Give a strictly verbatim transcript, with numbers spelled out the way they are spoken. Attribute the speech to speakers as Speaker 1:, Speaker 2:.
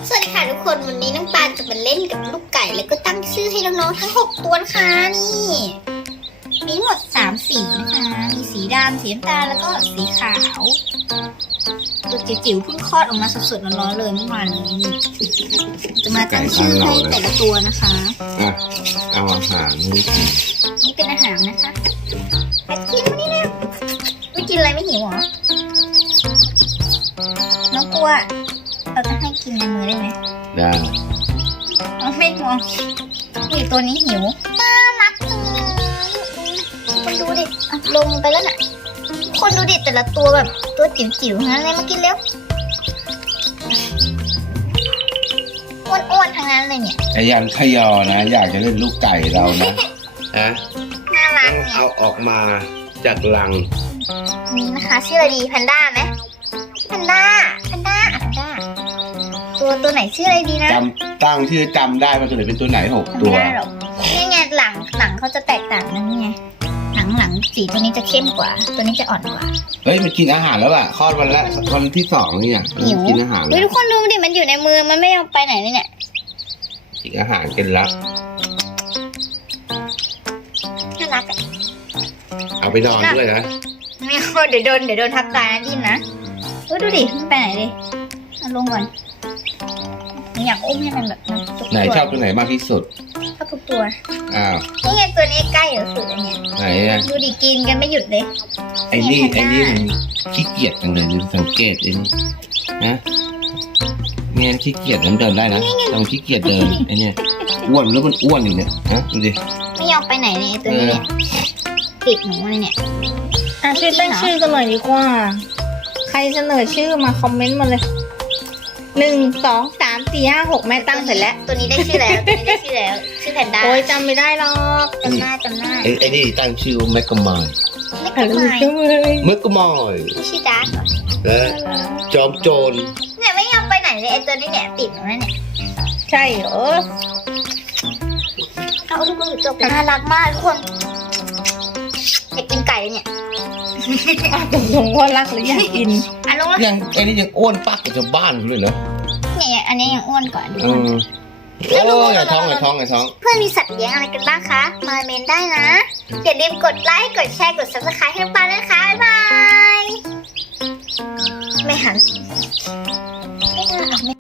Speaker 1: สวัสดีค่ะทุกคนวันนี้น้องปานจะมาเล่นกับลูกไก่แล้วก็ตั้งชื่อให้น้องๆทั้งหกตัวนะคะนี่มีทั้งหมดสามสีนะคะมีสีดำสีน้ำตาลแล้วก็สีขาวตัวจิ๋วๆเพิ่งคลอดออกมาสดๆร้อนๆเลยเมื่อวานนี้จะมาตั้งชื่อให้แต่ละตัวนะคะ
Speaker 2: อ่ะเอาอาหารให้กิน
Speaker 1: นี่เป็นอาหารนะคะไปกินมานี่นะไม่กินอะไรไม่หิวหรอน้องกลัวเราจะให้กินในมือได้ไหม
Speaker 2: ได้
Speaker 1: น้องไม่มองนี่ตัวนี้หิวน่ารักจังคนดูดิลงไปแล้วน่ะคนดูดิแต่ละตัวแบบตัวจิ๋วๆนะอะไรมากินเร็วอ้วนๆทั้งนั้นเลยเนี่ย
Speaker 2: ไอ้ยันขยอนะอยากจะเล่นลูกไก่เรานะฮะ
Speaker 1: น่ารัก
Speaker 2: เอาออกมาจากรัง
Speaker 1: นี่นะคะชื่ออะไรดีแพนด้าไหมแพนด้าแพนด้าแพนด้าตัวตัวไหนชื่ออะไรดีนะ
Speaker 2: จำตั้งชื่อจำได้ว่าตัวไหนเป็นตัวไหนหกตัว
Speaker 1: ไม่ได้หรอกนี่ไงหลังหลังเขาจะแตกต่างกันนี่ไงหลังหลังสีตัวนี้จะเข้มกว่าตัวนี้จะอ่อนกว่า
Speaker 2: เฮ้ยมันกินอาหารแล้วอ่ะคลอดวันละวันที่สองเนี่ย
Speaker 1: หิว
Speaker 2: กินอาหาร
Speaker 1: เฮ้ยทุกคนดูดิมันอยู่ในมือมันไม่ยอมไปไหนเลยเนี่ย
Speaker 2: กินอาหารกันแล้ว
Speaker 1: น่ารักอ่ะ
Speaker 2: เอาไปนอนด้วยนะ
Speaker 1: ไม่เอาเดี๋ยวโดนเดี๋ยวโดนทับตานะดิ้นนะเฮ้ยดูดิมันไปไหนดิเอาลงก่อนอยากอุ้มให้มันแบบทุกตัว
Speaker 2: ไหนชอบตัวไหนมากที่สุด
Speaker 1: ชอบทุกตัว
Speaker 2: อ้าว
Speaker 1: นี่ไงตัวนี้ใกล้อยู่สุดเลยเนี่ย
Speaker 2: ไหนอ่ะ
Speaker 1: ดูดิกินกันไม่หยุดเลย
Speaker 2: ไอ้นี่ไอ้นี่มันขี้เกียจจังเลยดูสังเกตดินะเนี่ยขี้เกียจเดินเดินได้นะต้องขี้เกียจเดินไอ้เนี่ยอ้วนแล้วมันอ้วนอยู่เนี่ยนะดูดิ
Speaker 1: ไม่ยอมไปไหนเลยตัวนี้เนี่ยติดหนูเลยเนี่ย
Speaker 3: อ่ะช่วยตั้งชื่อกันหน่อยดีกว่าใครเสนอชื่อมาคอมเมนต์มาเลยหนึ่งสองสามสี่ห้าหกแม่ตั้งเสร็จแล้ว
Speaker 1: ตัวนี้ได้ชื่อแล้วตัวนี้ได้ชื่อแล้วชื่อแพนด้า
Speaker 3: โอ้ยจำไม่ได้หรอก
Speaker 1: จำได้จำได้
Speaker 2: ไอ้ไอ้นี่ตั้งชื่อแมกกามาย
Speaker 1: แมกกามาย
Speaker 2: แมกกามาย
Speaker 1: ชื่อดาร์ก
Speaker 2: และจอมโจร
Speaker 1: เนี่ยไม่ยอมไปไหนเลยไอ้ตัวนี้เนี่ยติดหนูนั่นเนี่ย
Speaker 3: ใช่เหรอ
Speaker 1: เอาทุกคนจบน่ารักมากทุกคนอยากกินไก่เลยเนี่ย
Speaker 3: ตกลงว่ารักหรืออยากกิน
Speaker 1: อ่ะลง
Speaker 2: ยังไอ้นี่ยังอ้วนปักกับชาวบ้านเลยเหรอ
Speaker 1: เนี่ยอันนี้ยังอ้วนกว่าดู
Speaker 2: โอ้ยอย่าท้องอย่าท้องอย่าท้อง
Speaker 1: เพื่อนมีสัตว์เลี้ยงอะไรกันบ้างคะมาเมนได้นะอย่าลืมกดไลค์กดแชร์กดซับสไครต์ให้น้องปานะคะบ๊ายบายไม่หันไม่หัน